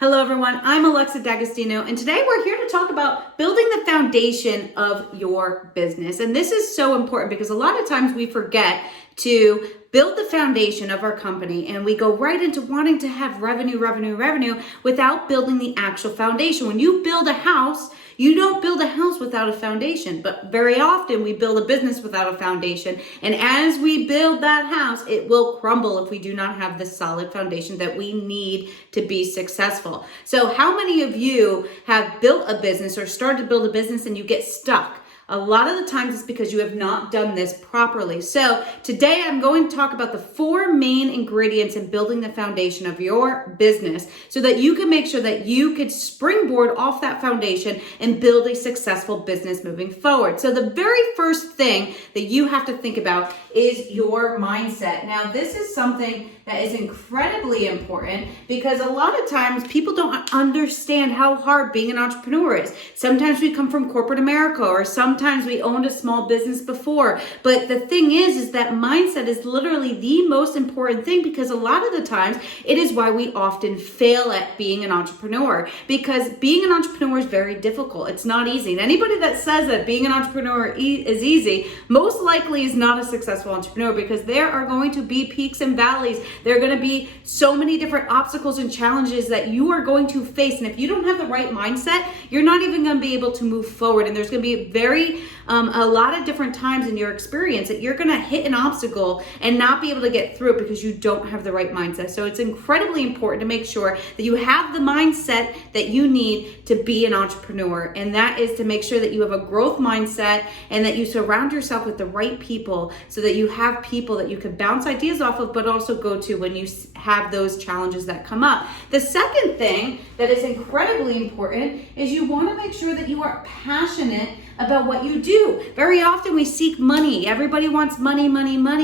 Hello everyone, I'm Alexa D'Agostino, and today we're here to talk about building the foundation of your business. And this is so important because a lot of times we forget to build the foundation of our company and we go right into wanting to have revenue without building the actual foundation. When you build a house, you don't build a house without a foundation, but very often we build a business without a foundation. And as we build that house, it will crumble if we do not have the solid foundation that we need to be successful. So how many of you have built a business or started to build a business and you get stuck? A lot of the times it's because you have not done this properly. So today I'm going to talk about the 4 main ingredients in building the foundation of your business so that you can make sure that you could springboard off that foundation and build a successful business moving forward. So the very first thing that you have to think about is your mindset. Now, this is something that is incredibly important because a lot of times people don't understand how hard being an entrepreneur is. Sometimes we come from corporate America, or sometimes we owned a small business before. But the thing is that mindset is literally the most important thing, because a lot of the times it is why we often fail at being an entrepreneur, because being an entrepreneur is very difficult. It's not easy. And anybody that says that being an entrepreneur is easy, most likely is not a successful entrepreneur, because there are going to be peaks and valleys. There are going to be so many different obstacles and challenges that you are going to face. And if you don't have the right mindset, you're not even going to be able to move forward. And there's going to be a lot of different times in your experience that you're going to hit an obstacle and not be able to get through it because you don't have the right mindset. So it's incredibly important to make sure that you have the mindset that you need to be an entrepreneur. And that is to make sure that you have a growth mindset and that you surround yourself with the right people so that you have people that you can bounce ideas off of, but also go to when you have those challenges that come up. The second thing that is incredibly important is you want to make sure that you are passionate about what you do. Very often we seek money. Everybody wants money,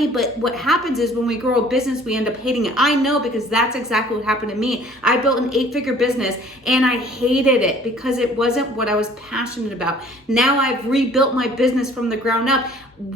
but what happens is when we grow a business, we end up hating it. I know, because that's exactly what happened to me. I built an 8-figure business and I hated it because it wasn't what I was passionate about. Now I've rebuilt my business from the ground up,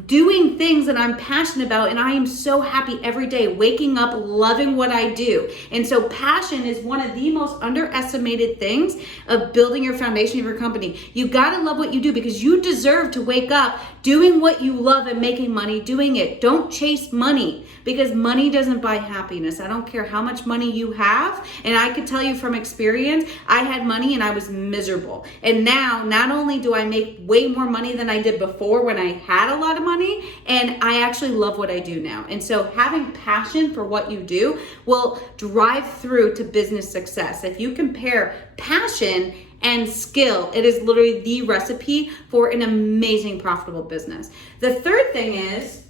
doing things that I'm passionate about, and I am so happy every day, waking up, loving what I do. And so passion is one of the most underestimated things of building your foundation of your company. You gotta love what you do, because you deserve to wake up doing what you love and making money doing it. Don't chase money, because money doesn't buy happiness. I don't care how much money you have. And I could tell you from experience, I had money and I was miserable. And now, not only do I make way more money than I did before when I had a lot of money, and I actually love what I do now. And so having passion for what you do will drive through to business success. If you compare passion and skill, it is literally the recipe for an amazing, profitable business. The third thing is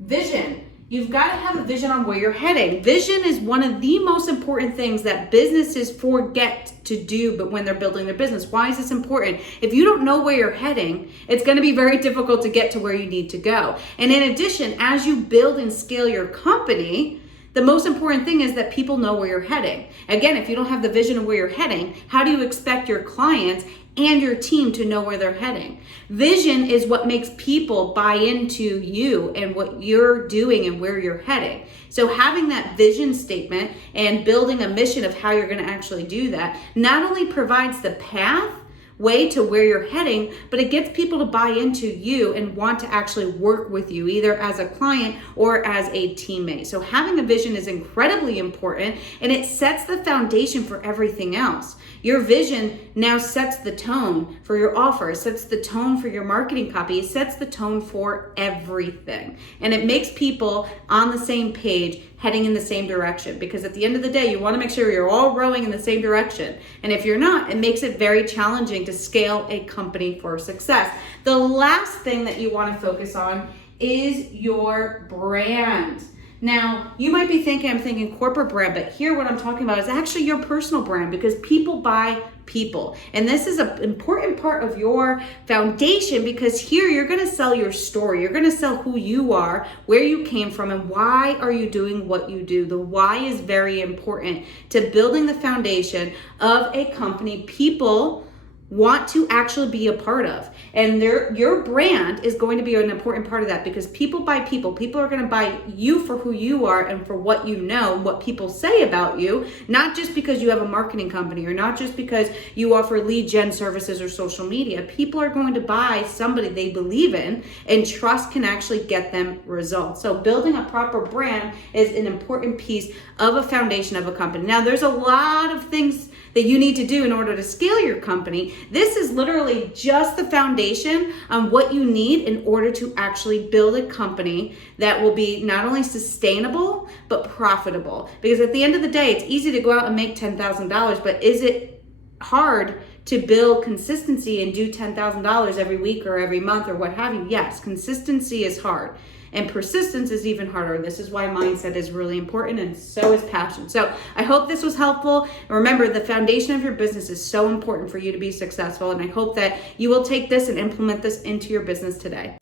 vision. You've got to have a vision on where you're heading. Vision is one of the most important things that businesses forget to do, but when they're building their business. Why is this important? If you don't know where you're heading, it's going to be very difficult to get to where you need to go. And in addition, as you build and scale your company, the most important thing is that people know where you're heading. Again, if you don't have the vision of where you're heading, how do you expect your clients and your team to know where they're heading? Vision is what makes people buy into you and what you're doing and where you're heading. So having that vision statement and building a mission of how you're going to actually do that not only provides the pathway to where you're heading, but it gets people to buy into you and want to actually work with you, either as a client or as a teammate. So having a vision is incredibly important, and it sets the foundation for everything else. Your vision now sets the tone for your offer, it sets the tone for your marketing copy, it sets the tone for everything. And it makes people on the same page, heading in the same direction, because at the end of the day, you want to make sure you're all rowing in the same direction. And if you're not, it makes it very challenging to scale a company for success. The last thing that you want to focus on is your brand. Now, you might be thinking, I'm thinking corporate brand, but here what I'm talking about is actually your personal brand, because people buy people. And this is an important part of your foundation, because here you're going to sell your story. You're going to sell who you are, where you came from, and why are you doing what you do. The why is very important to building the foundation of a company. People want to actually be a part of. And your brand is going to be an important part of that, because people buy people. People are going to buy you for who you are and for what you know, what people say about you, not just because you have a marketing company or not just because you offer lead gen services or social media. People are going to buy somebody they believe in, and trust can actually get them results. So building a proper brand is an important piece of a foundation of a company. Now, there's a lot of things that you need to do in order to scale your company. This is literally just the foundation on what you need in order to actually build a company that will be not only sustainable, but profitable. Because at the end of the day, it's easy to go out and make $10,000, but is it hard to build consistency and do $10,000 every week or every month or what have you? Yes, consistency is hard. And persistence is even harder. This is why mindset is really important, and so is passion. So I hope this was helpful. And remember, the foundation of your business is so important for you to be successful. And I hope that you will take this and implement this into your business today.